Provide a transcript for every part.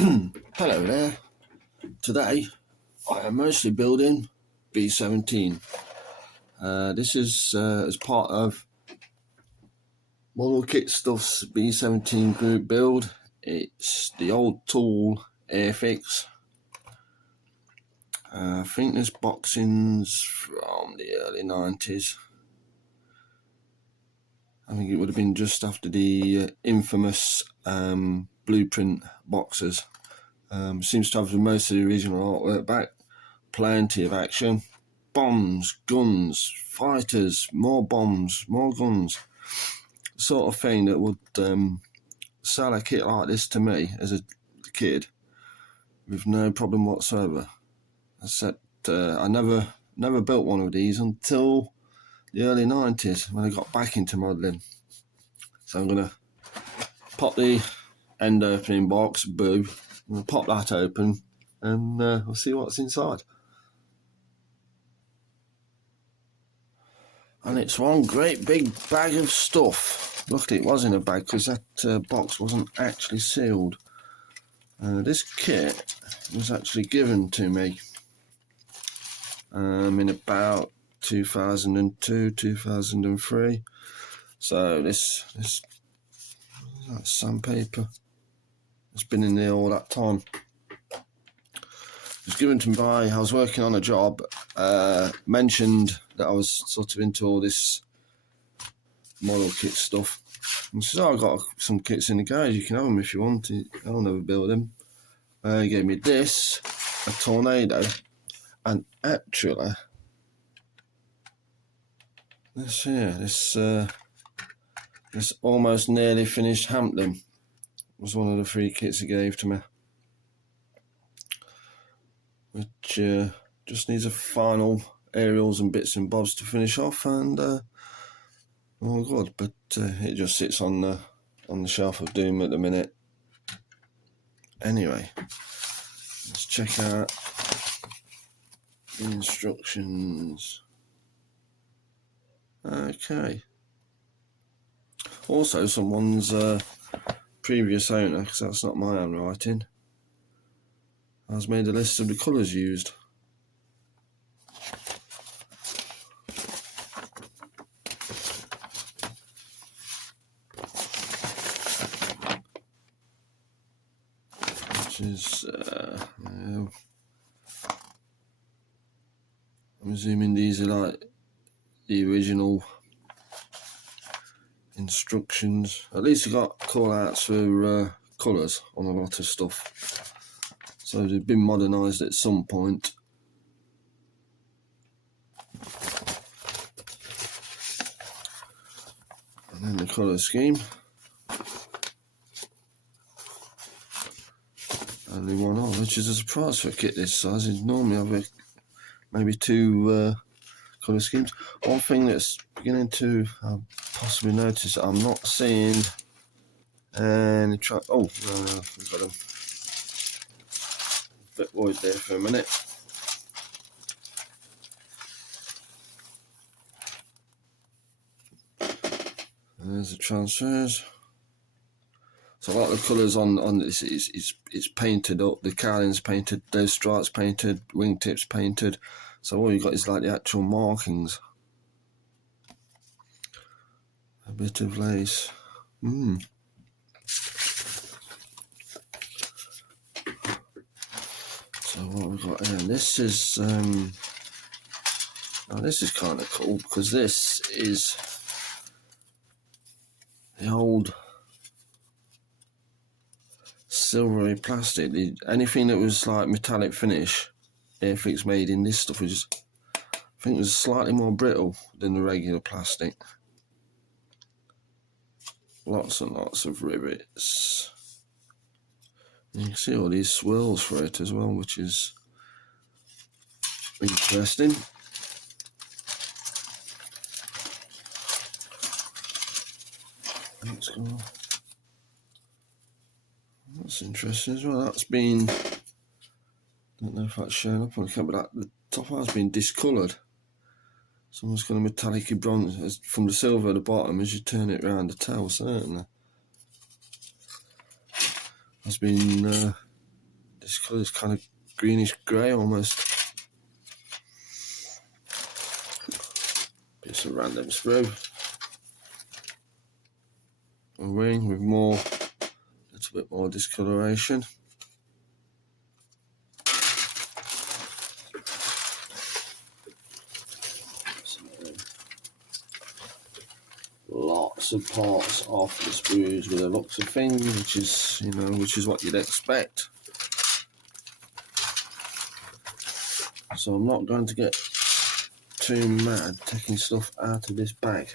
Hello there. Today I am mostly building B17. This is as part of modelkit stuff's B17 group build. It's the old tool airfix. I think this boxing's from the early 90s. I think it would have been just after the infamous blueprint boxes. Seems to have most of the original artwork back. Plenty of action. Bombs, guns, fighters, more bombs, more guns. The sort of thing that would sell a kit like this to me as a kid with no problem whatsoever. Except I never built one of these until the early 90s when I got back into modelling. So I'm going to pop the end opening box, boo. I'm going to pop that open and we'll see what's inside. And it's one great big bag of stuff. Luckily it was in a bag because that box wasn't actually sealed. This kit was actually given to me in about 2002, 2003. So this sandpaper. It's been in there all that time. It was given to me by, I was working on a job, mentioned that I was sort of into all this model kit stuff. And said, I've got some kits in the garage, you can have them if you want. I'll never build them. He gave me this, a tornado, and actually, this here, this almost nearly finished Hampton was one of the free kits he gave to me, which just needs a final aerials and bits and bobs to finish off, and oh god, but it just sits on the shelf of doom at the minute. Anyway, let's check out the instructions. Okay. Also, someone's previous owner, because that's not my handwriting, has made a list of the colours used. Which is, I'm assuming these are like the original instructions. At least I got call outs for colours on a lot of stuff, so they've been modernised at some point. And then the colour scheme. Only one on, which is a surprise for a kit this size. You'd normally have maybe two colour schemes. One thing that's beginning to possibly notice that I'm not seeing any oh no, we've got them. Bit void there for a minute. There's the transfers. So a lot of the colours on this is painted up. The cowling's painted, those stripes painted, wingtips painted. So all you got is like the actual markings. A bit of lace. So what we've got here, this is this is kind of cool because this is the old silvery plastic. Anything that was like metallic finish, airfix made in this stuff was just, I think it was slightly more brittle than the regular plastic. Lots and lots of rivets. You can see all these swirls for it as well, which is interesting. Let's go. That's interesting as well. That's been, don't know if that's shown up on the camera, but the top has been discoloured. Someone's got a metallic bronze from the silver at the bottom as you turn it around the tail, certainly. Has been This colour is kind of greenish grey almost. Piece of random sprue. A ring with more, a little bit more discoloration. Lots of parts off the sprues with the looks of things, which is, you know, which is what you'd expect. So I'm not going to get too mad taking stuff out of this bag.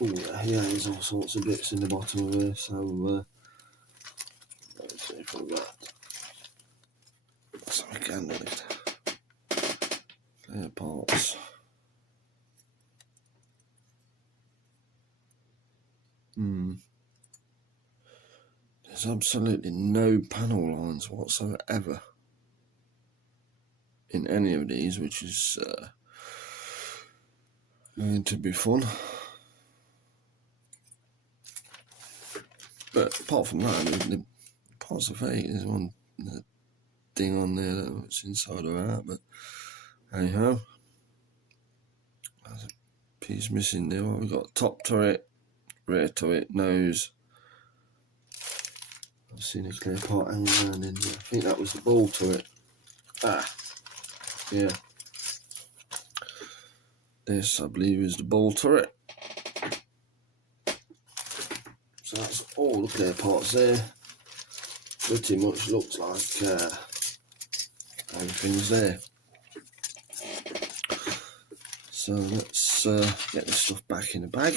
Oh yeah, there's all sorts of bits in the bottom of here, so let's see if we've got some candle in it. Clear parts. There's absolutely no panel lines whatsoever in any of these, which is going to be fun. But apart from that, the parts are fake. There's one thing on there that's inside or out, but anyhow, there's a piece missing there. Well, we've got top turret, rear turret, nose. I've seen a clear part hanging around in there. I think that was the ball turret. Ah, yeah. This, I believe, is the ball turret. So that's all the clear parts there. Pretty much looks like everything's there. So let's get this stuff back in the bag.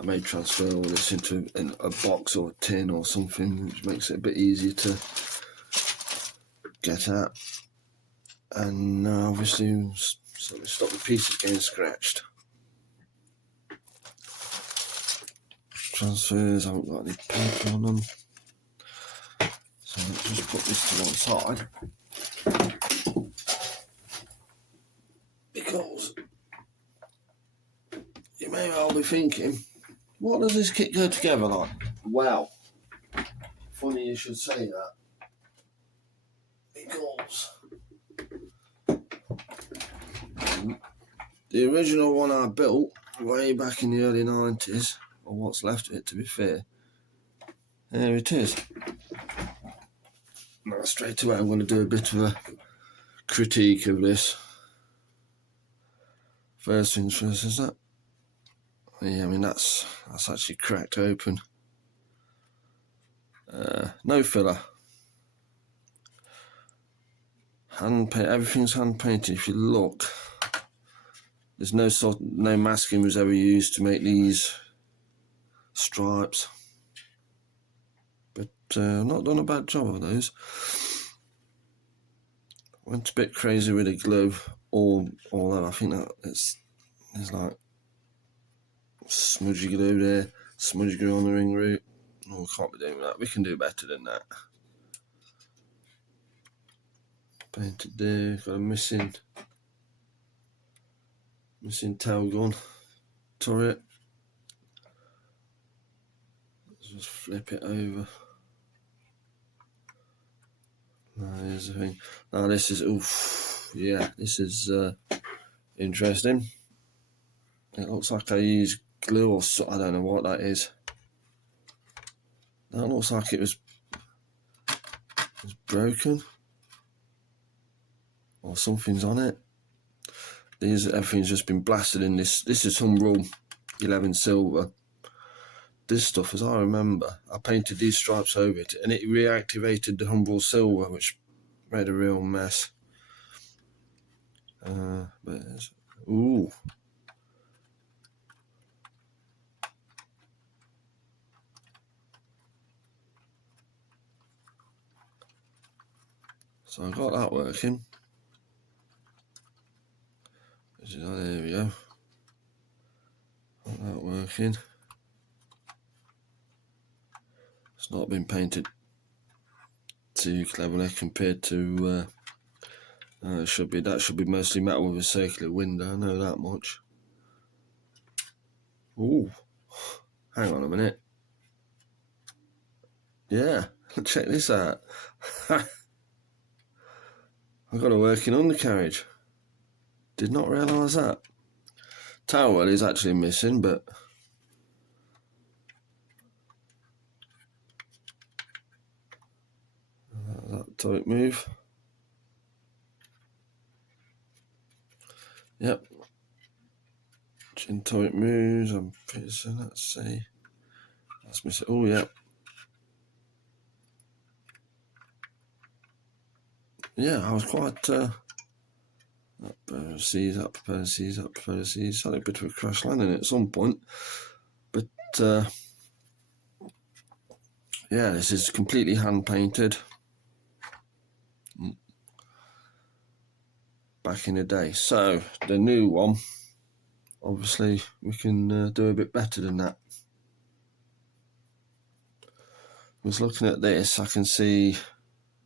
I may transfer all this into a box or a tin or something, which makes it a bit easier to get at. And obviously, so we stop the pieces getting scratched. Transfers, I haven't got any paper on them. So let's just put this to one side. Because you may well be thinking, what does this kit go together like? Wow. Funny you should say that. Because the original one I built way back in the early 90s, or what's left of it to be fair, there it is. Now straight away I'm going to do a bit of a critique of this. First things first, is that? Yeah, I mean that's actually cracked open. No filler. Everything's hand painted. If you look, there's no masking was ever used to make these stripes. But I've not done a bad job of those. Went a bit crazy with the glue, although I think that there's like smudgy glue there, smudgy glue on the ring root. No, we can't be doing that. We can do better than that. Painted there, got a missing tail gun turret. Let's just flip it over. Now here's the thing. Now this is, oof, yeah, this is interesting. It looks like I used glue or so, I don't know what that is. That looks like it was broken. Or something's on it. Everything's just been blasted in this. This is Humbrol 11 silver. This stuff, as I remember, I painted these stripes over it and it reactivated the Humbrol silver, which made a real mess. Ooh. So I got that working. There we go. Got that working. It's not been painted too cleverly compared to It should be. That should be mostly metal with a circular window. I know that much. Ooh, hang on a minute. Yeah, check this out. I've got a working undercarriage. Did not realise that. Tail well is actually missing, but that turret move. Yep. Chin turret moves. I'm pretty sure. Let's see. That's missing. Oh, yeah. Yeah, I was quite. Up seas, up propeller seas, up propeller seas. Had a bit of a crash landing at some point, but yeah, this is completely hand painted. Back in the day. So the new one, obviously, we can do a bit better than that. I was looking at this, I can see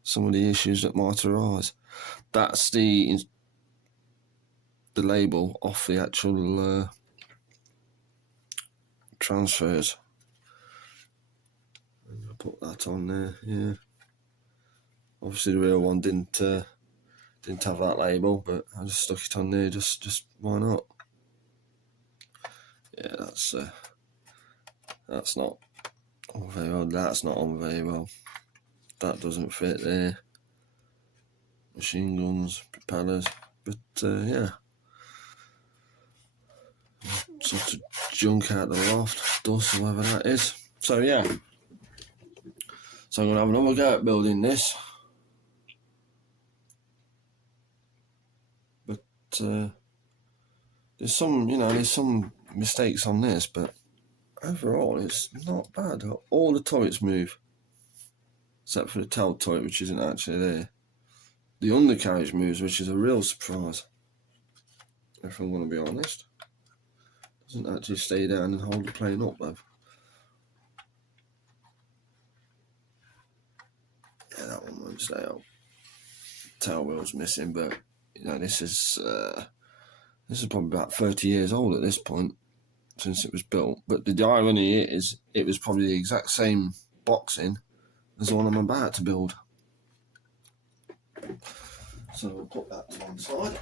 some of the issues that might arise. That's the label off the actual transfers. I'll put that on there. Yeah. Obviously, the real one didn't have that label, but I just stuck it on there. Just why not? Yeah, that's not on very well. That's not on very well. That doesn't fit there. Machine guns, propellers, but yeah. Sort of junk out the loft, dust, whatever that is. So yeah. So I'm going to have another go at building this. But there's some mistakes on this, but overall it's not bad. All the turrets move, except for the tail turret, which isn't actually there. The undercarriage moves, which is a real surprise, if I'm going to be honest. Doesn't actually stay down and hold the plane up though. Yeah, that one won't stay up. Tail wheel's missing, but this is probably about 30 years old at this point since it was built. But the irony is, it was probably the exact same boxing as the one I'm about to build. So we'll put that to one side.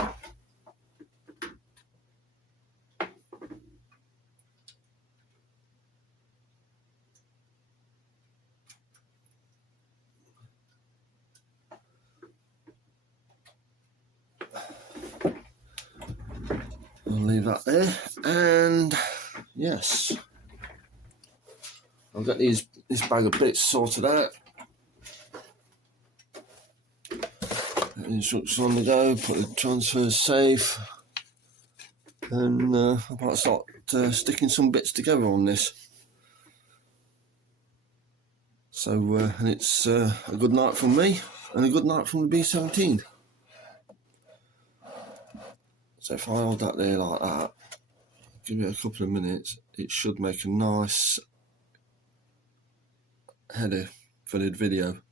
I'll leave that there, and yes, I'll get this bag of bits sorted out. Instructions on the go, put the transfers safe, and I'll about to start sticking some bits together on this. So, and it's a good night from me, and a good night from the B-17. So if I hold that there like that, give it a couple of minutes, it should make a nice header for the video.